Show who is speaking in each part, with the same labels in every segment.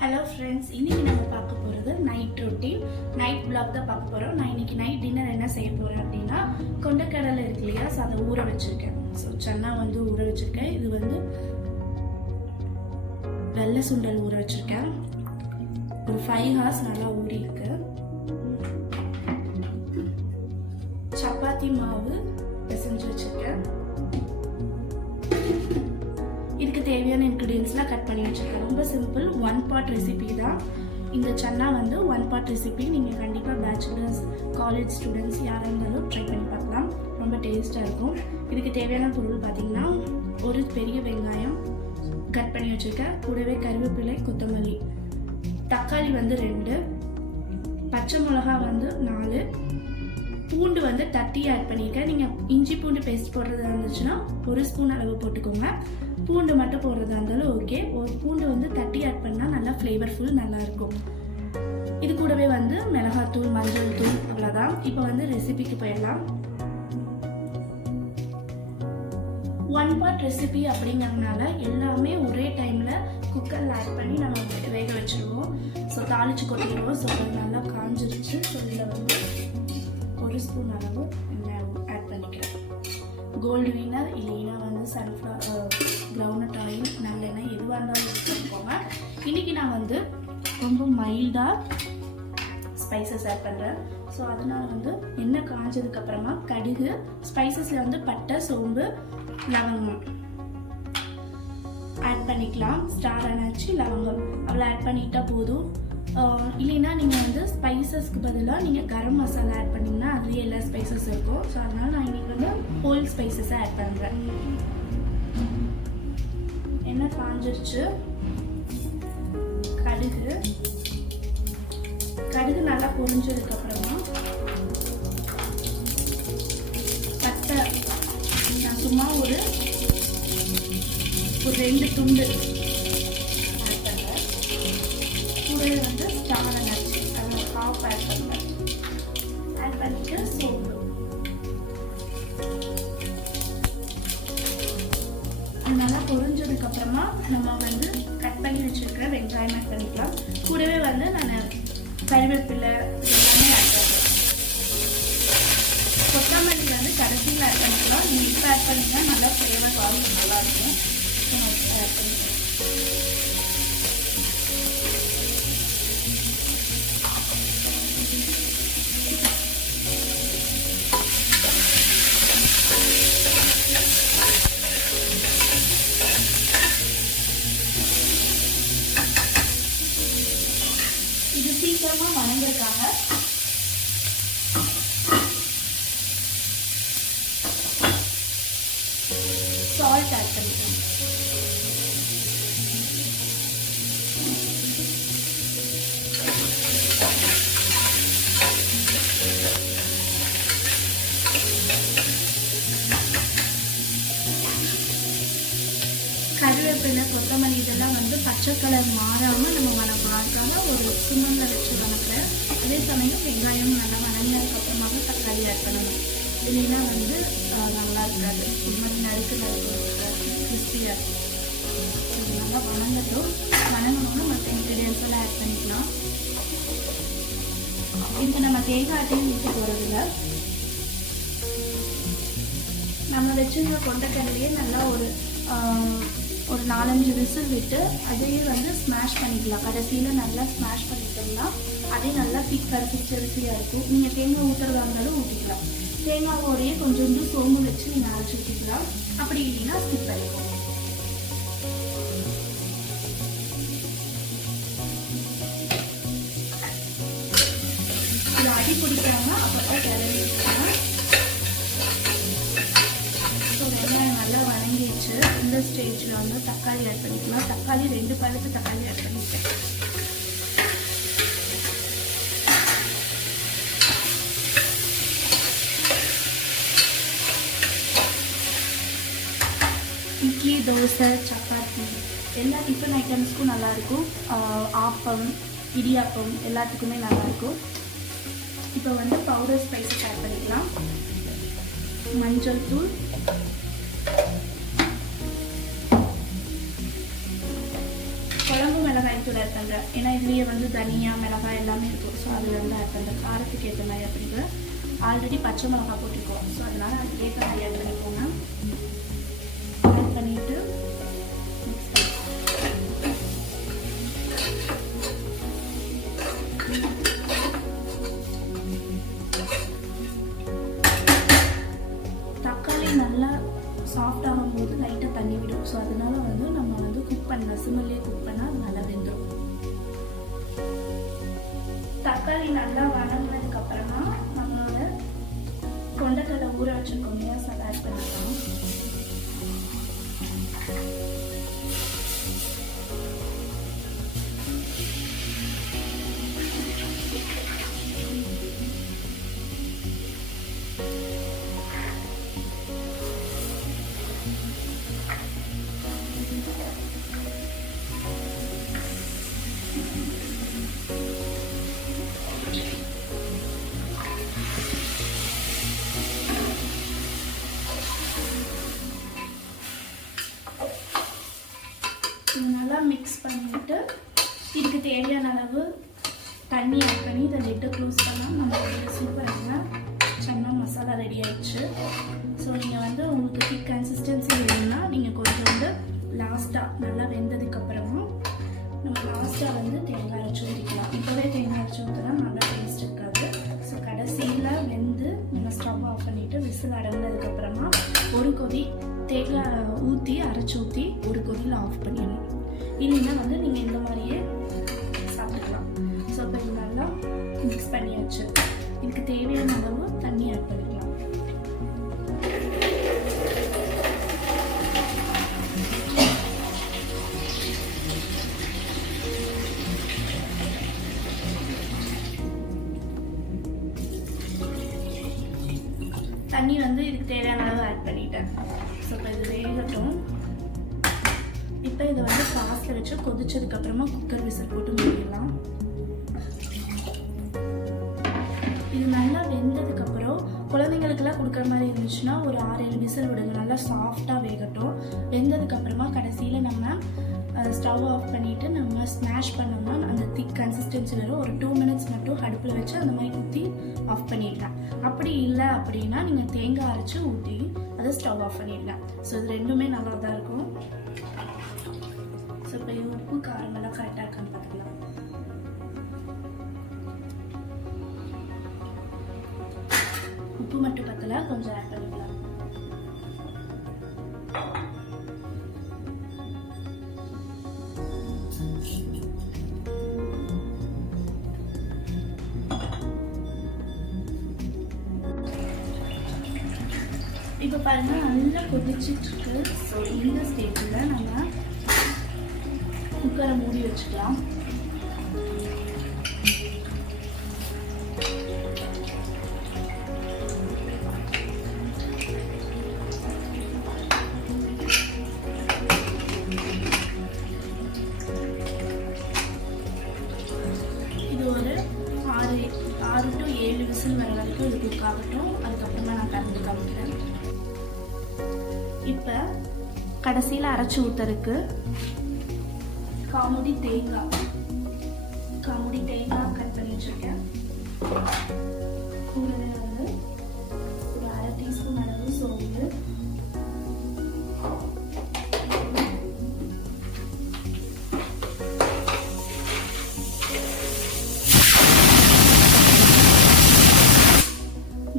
Speaker 1: Hello friends இன்றைக்கி நம்ம பார்க்க போகிறது நைட் ரொட்டீன் நைட் பிளாக் தான் பார்க்க போகிறோம் நான் இன்னைக்கு நைட் டின்னர் என்ன செய்ய போகிறேன் அப்படின்னா கொண்டக்கடலை இருக்கு இல்லையா ஸோ அதை ஊற வச்சுருக்கேன். ஸோ சன்னா வந்து ஊற வச்சுருக்கேன். இது வந்து வெள்ளை சுண்டல் ஊற வச்சுருக்கேன். ஒரு ஃபைவ் ஹார்ஸ் நல்லா ஊறி இருக்கு. சப்பாத்தி மாவு பிசைஞ்சு வச்சுருக்கேன். தேவையான இன்க்ரீடியன்ஸ்லாம் கட் பண்ணி வச்சுருக்கேன். ரொம்ப சிம்பிள் ஒன் பார்ட் ரெசிபி தான். இந்த சன்னா வந்து ஒன் பார்ட் ரெசிபி நீங்கள் கண்டிப்பாக பேச்சுலர்ஸ் காலேஜ் ஸ்டூடெண்ட்ஸ் யாராக இருந்தாலும் ட்ரை பண்ணி பார்க்கலாம். ரொம்ப டேஸ்ட்டாக இருக்கும். இதுக்கு தேவையான பொருள் பார்த்தீங்கன்னா ஒரு பெரிய வெங்காயம் கட் பண்ணி வச்சுருக்கேன். கூடவே கருவேப்பிலை கொத்தமல்லி. தக்காளி வந்து ரெண்டு. பச்சை மிளகா வந்து நாலு. பூண்டு வந்து தட்டி ஆட் பண்ணியிருக்கேன். நீங்கள் இஞ்சி பூண்டு பேஸ்ட் போடுறதா இருந்துச்சுன்னா ஒரு ஸ்பூன் அளவு போட்டுக்கோங்க. பூண்டு மட்டும் போடுறதா இருந்தாலும் ஓகே ஒரு பூண்டு வந்து தட்டி ஆட் பண்ணால் நல்லா ஃப்ளேவர்ஃபுல் நல்லாயிருக்கும். இது கூடவே வந்து மிளகாத்தூள் மஞ்சள் தூள் அவ்வளோதான் இப்போ வந்து ரெசிபிக்கு போயிடலாம். ஒன் பார்ட் ரெசிபி அப்படிங்கிறதுனால எல்லாமே ஒரே டைமில் குக்கரில் ஆட் பண்ணி நம்ம வேக வச்சுருவோம். ஸோ தாளிச்சு கொட்டிடுவோம். ஸோ அது நல்லா காஞ்சிருச்சு. ஸோ இதில் வந்து ஒரு ஸ்பூன் அளவு ஆட் பண்ணிக்கிறேன். கோல்டு வினர் இல்லைன்னா வந்து சன்ஃப்ளவர் கிரவுண்ட் ஆயில் நல்லெண்ணெய் எதுவாக இருந்தாலும் யூஸ் பண்ணிக்கோங்க. இன்றைக்கி நான் வந்து ரொம்ப மைல்டாக ஸ்பைசஸ் ஆட் பண்ணுறேன் ஸோ அதனால் வந்து எண்ணெய் காஞ்சதுக்கப்புறமா கடுகு ஸ்பைசஸில் வந்து பட்டை சோம்பு லவங்கம். ஆட் பண்ணிக்கலாம். ஸ்டார் அனாச்சு லவங்கம். அவ்வளோ ஆட் பண்ணிட்டா போதும். இல்லைன்னா நீங்கள் வந்து ஸ்பைசஸ்க்கு பதிலாக நீங்கள் கரம் மசாலா ஆட் பண்ணிங்கன்னா அதுலேயே எல்லா ஸ்பைசஸ் இருக்கும். ஸோ அதனால் நான் இன்றைக்கி வந்து ஹோல் ஸ்பைசஸை ஆட் பண்ணுறேன் எண்ணெய் காஞ்சிருச்சு. கடுகு. கடுகு நல்லா பொரிஞ்சதுக்கு அப்புறமா பட்டை. நான் சும்மா ஒரு ஒரு ரெண்டு துண்டு ஆட் பண்ணுறேன் கூடவே வந்து ஸ்டார் நச்சு அதில் ஹாஃப் ஆட் பண்ணுறேன் ஆட் பண்ணிட்டு சோப்பு அப்புறமா நம்ம வந்து கட் பண்ணி வச்சிருக்கிற வெங்காயம் ஆட் பண்ணிக்கலாம். கூடவே வந்து நான் கருவேப்பிலை எல்லாமே ஆட் பண்ணுறேன் கொத்தமல்லி வந்து கடைசியில் ஆட் பண்ணிக்கலாம். நீங்கள் இப்போ ஆட் பண்ணிங்கன்னா நல்லா ஃப்ளேவர் வரும் நல்லாயிருக்கும் ஆட் பண்ணிக்கலாம். கருவேப்பிலை கொத்தமல்லி இதெல்லாம் வந்து பச்சை கலர் மாறாமல் நம்ம வணக்காம ஒரு சுமந்தில் வச்சு வளர்க்குறேன் அதே சமயம் வெங்காயம் நல்லா வணங்கினதுக்கப்புறமாக தக்காளி ஆட் பண்ணணும். இல்லைன்னா வந்து நல்லா இருக்காது. ஒரு மாதிரி நறுக்கு கிறிஸ்பியாக இது நல்லா வணங்கட்டும். வணங்கணும்னா மற்ற இன்க்ரீடியன்ஸ் எல்லாம் ஆட் பண்ணிக்கலாம். இப்போ நம்ம தேங்காய் ஆட்டையும் போகிறதில்ல நம்ம வச்சுருந்த கொண்டக்கடலையே நல்லா ஒரு ஒரு நாலஞ்சு விசில் விட்டு அதையே வந்து ஸ்மாஷ் பண்ணிக்கலாம். கடைசியில் நல்லா ஸ்மாஷ் பண்ணிட்டோம்னா அதே நல்லா திக் பச்சரிசியாக இருக்கும் நீங்கள் தேங்காய் ஊற்றுறதா இருந்தாலும் ஊற்றிக்கலாம் தேங்காவோடையே கொஞ்சோண்டு சோம்பு வச்சு நீங்கள் அரைச்சி ஊற்றிக்கலாம் அப்படி இல்லைன்னா ஸ்கிப் பண்ணிக்கலாம் அடி பிடிக்காம அப்பப்போ கிளறி விட்டுக்கலாம் ஸோ வெங்காயம் நல்லா வணங்கிடுச்சு இந்த ஸ்டேஜில் வந்து தக்காளி ஆட் பண்ணிக்கலாம் தக்காளி ரெண்டு பழத்து தக்காளி ஆட் பண்ணிட்டேன் இட்லி தோசை சப்பாத்தி எல்லா டிஃபன் ஐட்டம்ஸ்க்கும் நல்லாயிருக்கும் ஆப்பம் இடியாப்பம் எல்லாத்துக்குமே நல்லாயிருக்கும் இப்போ வந்து பவுடர் ஸ்பைசஸ் ஆட் பண்ணிக்கலாம். மஞ்சள் தூள் குழம்பு ஆட் பண்ணுறேன் ஏன்னா இதுலேயே வந்து தனியா மிளகாய் எல்லாமே இருக்கும். ஸோ அதில் வந்து ஆட் பண்ணுறேன் காரத்துக்கு ஏற்ற மாதிரி ஆட் பண்ணிக்கிறேன் ஆல்ரெடி பச்சை மிளகாய் போட்டிருக்கோம். ஸோ அதனால் அதுக்கு ஏற்ற மாதிரி ஆட் பண்ணிக்கோங்க. ஆட் பண்ணிவிட்டு தக்காளி நல்லா சாஃப்ட் ஆகும்போது லைட்டாக தண்ணி விடும். ஸோ அதனால வந்து நம்ம வந்து குக் குக் பண்ணால் நல்லா வெந்துடும் தக்காளி நல்லா வதங்கினதுக்கு அப்புறமா நம்மளோட கொண்டக்கடலை ஊற வச்சிருக்கோம் இல்லையா? ஸோ அதை ஆட் பண்ணிக்கலாம். பண்ணிவிட்டு இதுக்கு தேவையான அளவு தண்ணி ஆட் பண்ணி இதை லிட்டு க்ளோஸ் பண்ணால் நம்மளோட சூப்பரான சன்னா மசாலா ரெடி ஆயிடுச்சு. ஸோ நீங்கள் வந்து உங்களுக்கு திக் கன்சிஸ்டன்சி வேணும்னா நீங்கள் கொஞ்சோண்டு லாஸ்ட்டாக நல்லா வெந்ததுக்கப்புறமா நம்ம லாஸ்ட்டாக வந்து தேங்காய் அரைச்சி ஊற்றிக்கலாம் இப்போவே தேங்காய் அரைச்சி ஊற்றினா நல்லா டேஸ்ட் இருக்காது. ஸோ கடைசியில் வெந்து நம்ம ஸ்டவ் ஆஃப் பண்ணிவிட்டு விசில் அடங்கினதுக்கப்புறமா ஒரு கொதி தேங்காய் ஊற்றி அரைச்சி ஊற்றி ஒரு கொதியில் ஆஃப் பண்ணிடணும். இல்லைன்னா வந்து நீங்கள் இந்த மாதிரியே சாப்பிட்டுக்கலாம். ஸோ இப்போ இது நல்லா மிக்ஸ் பண்ணியாச்சு. இதுக்கு தேவையான அளவு தண்ணி ஆட் பண்ணிக்கலாம். தண்ணி வந்து இதுக்கு தேவையான அளவு வச்சு கொதிச்சதுக்கு அப்புறமா குக்கர் விசில் போட்டு மூடிடலாம். இது நல்லா வெந்ததுக்கப்புறம் குழந்தைங்களுக்கெல்லாம் கொடுக்குற மாதிரி இருந்துச்சுன்னா ஒரு ஆறு ஏழு விசில் விடுங்க. நல்லா சாஃப்டாக வேகட்டும். வெந்ததுக்கப்புறமா கடைசியில் நம்ம ஸ்டவ் ஆஃப் பண்ணிவிட்டு நம்ம ஸ்மாஷ் பண்ணோம்னா அந்த திக் கன்சிஸ்டன்சி வரும். ஒரு டூ மினிட்ஸ் மட்டும் அடுப்பில் வச்சு அந்த மாதிரி ஊற்றி ஆஃப் பண்ணிடலாம். அப்படி இல்லை அப்படின்னா நீங்கள் தேங்காய் அரைச்சி ஊற்றி அதை ஸ்டவ் ஆஃப் பண்ணிடலாம். ஸோ இது ரெண்டுமே நல்லா தான் இருக்கும். ஸோ இப்போ உப்பு காரமெல்லாம் கரெக்டாக இருக்கான்னு பார்த்துக்கலாம் உப்பு மட்டும் பத்தல கொஞ்சம் ஆட் பண்ணிக்கலாம். இப்போ பாருங்க நல்லா கொதிச்சிட்டு இருக்கு. ஸோ இந்த ஸ்டேஜில் நம்ம குக்கரை மூடி வச்சுக்கலாம். இது ஒரு ஆறு ஆறு டு ஏழு விசில் வர வரைக்கும் இது குக் ஆகட்டும். அதுக்கப்புறமா நான் கலந்து காமிக்கிறேன். இப்போ கடைசியில் அரைச்சி ஊற்றுறதுக்கு காமுடி தேங்காய் காமுடி தேங்காய் கட் பண்ணி வச்சுருக்கேன் கூடவே வந்து ஒரு அரை டீஸ்பூன் அளவு சோம்பு.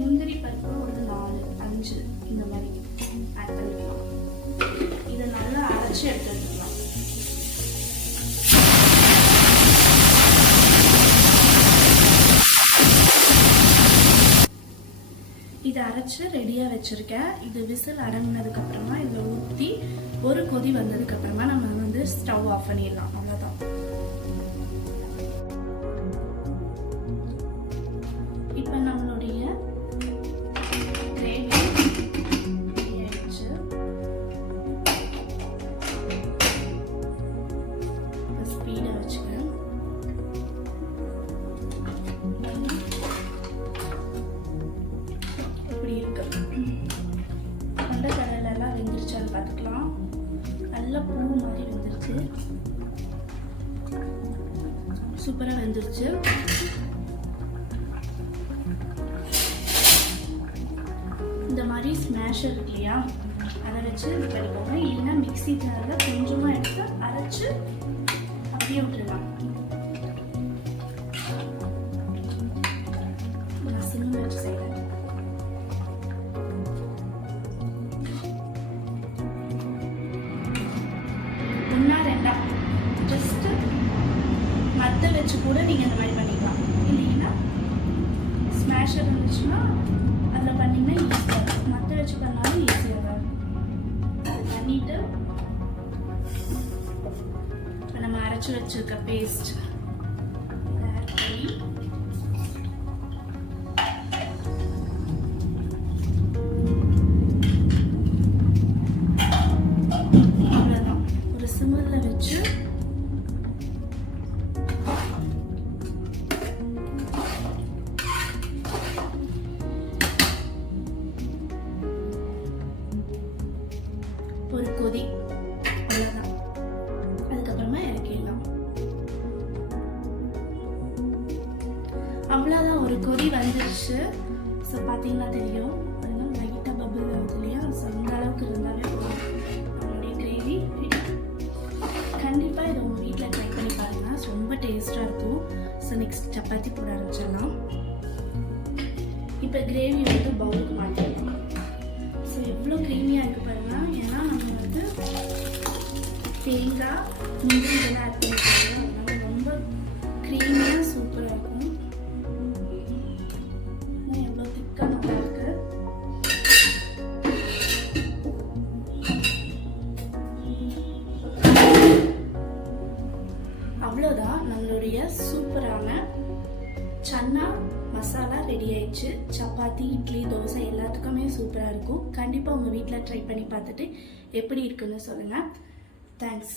Speaker 1: முந்திரி பருப்பு ஒரு நாலு அஞ்சு இந்த மாதிரி ஆட் பண்ணிக்கலாம். இதை நல்லா அரைச்சி எடுத்து அரைச்சு வச்சுருக்கேன். இது விசில் அடங்கினதுக்கப்புறமா இதில் ஊற்றி ஒரு கொதி வந்ததுக்கப்புறமா நம்ம வந்து ஸ்டவ் ஆஃப் பண்ணிடலாம். அவ்வளோதான் இப்போ நம்மளுடைய வெந்துருச்சான்னு மாதிரி வந்துருச்சு சூப்பராக வந்துருச்சு. இந்த மாதிரி ஸ்மாஷர் இருக்கு இல்லையா? அதை வச்சு இது இல்லைன்னா மிக்சி ஜாரில் கொஞ்சமாக எடுத்து அரைச்சு அப்படியே விட்டுடலாம் நான் சிம்மில் வச்சு செய்கிறேன் மத்த வச்சு கூட நீங்கள் இந்த மாதிரி பண்ணிக்கலாம். இல்லைன்னா ஸ்மாஷர் இருந்துச்சுன்னா அதில் பண்ணிங்கன்னா ஈஸியாக இருக்கும். மத்த வச்சு பண்ணாலும் ஈஸியாக தான் இருக்கும். அது பண்ணிட்டு இப்போ நம்ம அரைச்சி வச்சிருக்க பேஸ்ட் ஒரு கொதி. அவ்வளோதான் அதுக்கப்புறமா இறக்கிடலாம். அவ்வளோதான் ஒரு கொதி வந்துருச்சு. ஸோ பார்த்தீங்கன்னா தெரியும்? அதெல்லாம் லைட்டாக பபிள் ஆகுது இல்லையா? ஸோ அந்த அளவுக்கு இருந்தாலே போதும். நம்மளுடைய கிரேவி கண்டிப்பாக இதை உங்கள் வீட்டில் ட்ரை பண்ணி பாருங்கள் ரொம்ப டேஸ்ட்டாக இருக்கும். ஸோ நெக்ஸ்ட் சப்பாத்தி போட ஆரம்பிச்சிடலாம். இப்போ கிரேவி வந்து பவுலுக்கு மாற்றிடலாம் எவ்வளோ க்ரீமியாக இருக்குது பாருங்கள் ஏன்னா நம்ம வந்து தேங்காய் முந்திரி இதெல்லாம் ஆட் பண்ணிக்கலாம் வச்சு சப்பாத்தி இட்லி தோசை எல்லாத்துக்குமே சூப்பராக இருக்கும். கண்டிப்பாக உங்கள் வீட்டில் ட்ரை பண்ணி பார்த்துட்டு எப்படி இருக்குன்னு சொல்லுங்கள் தேங்க்ஸ்